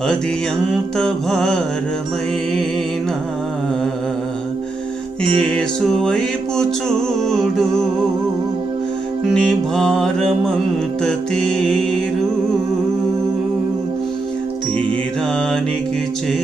అది ఎంత భారమైనా ఏసువైపు చూడు నీ భారమంత తీరు తీరానికి చే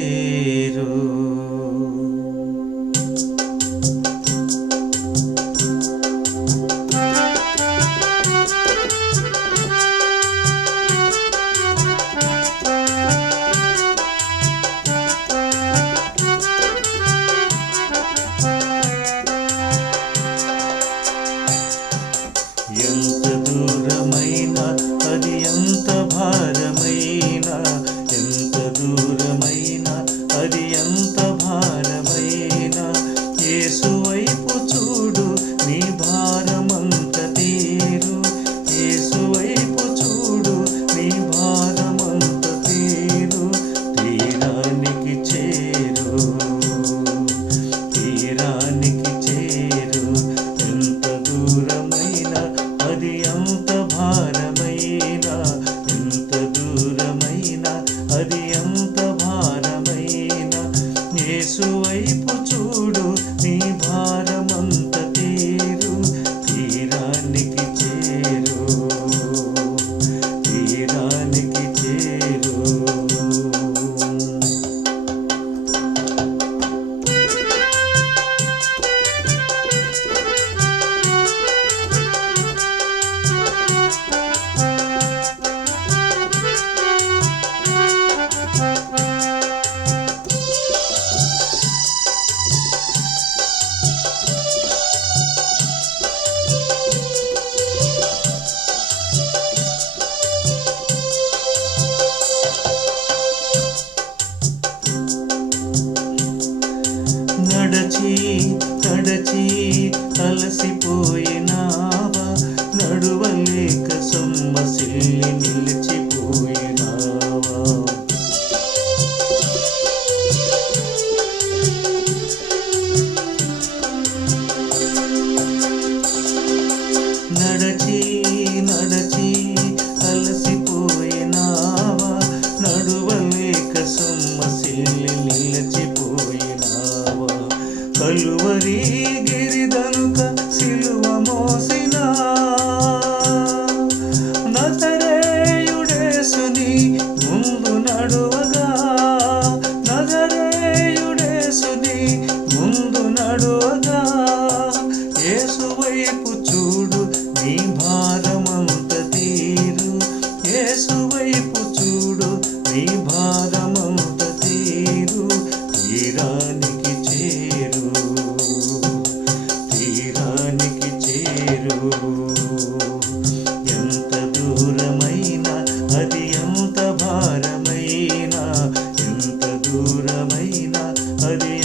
see. हरे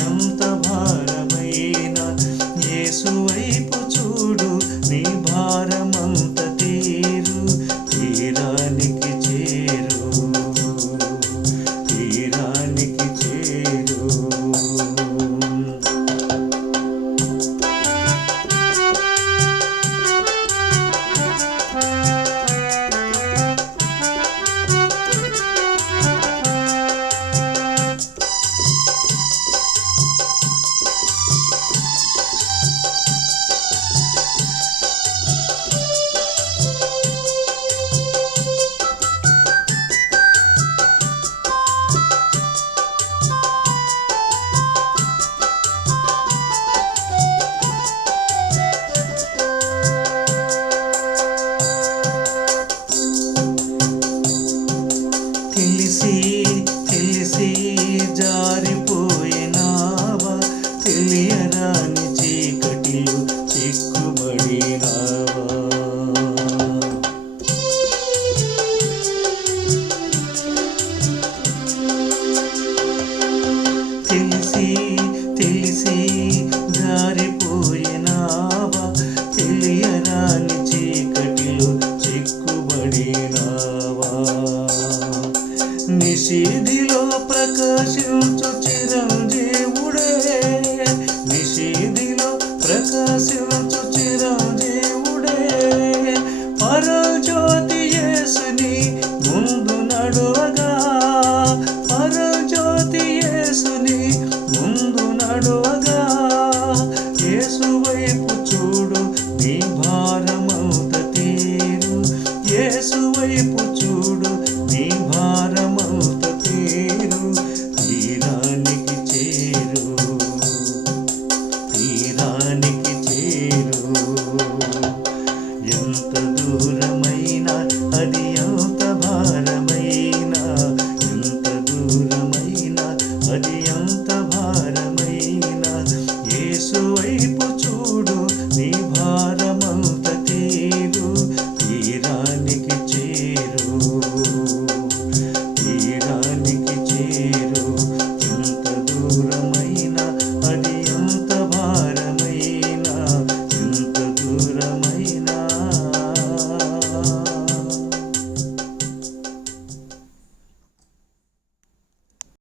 যারে circus, you.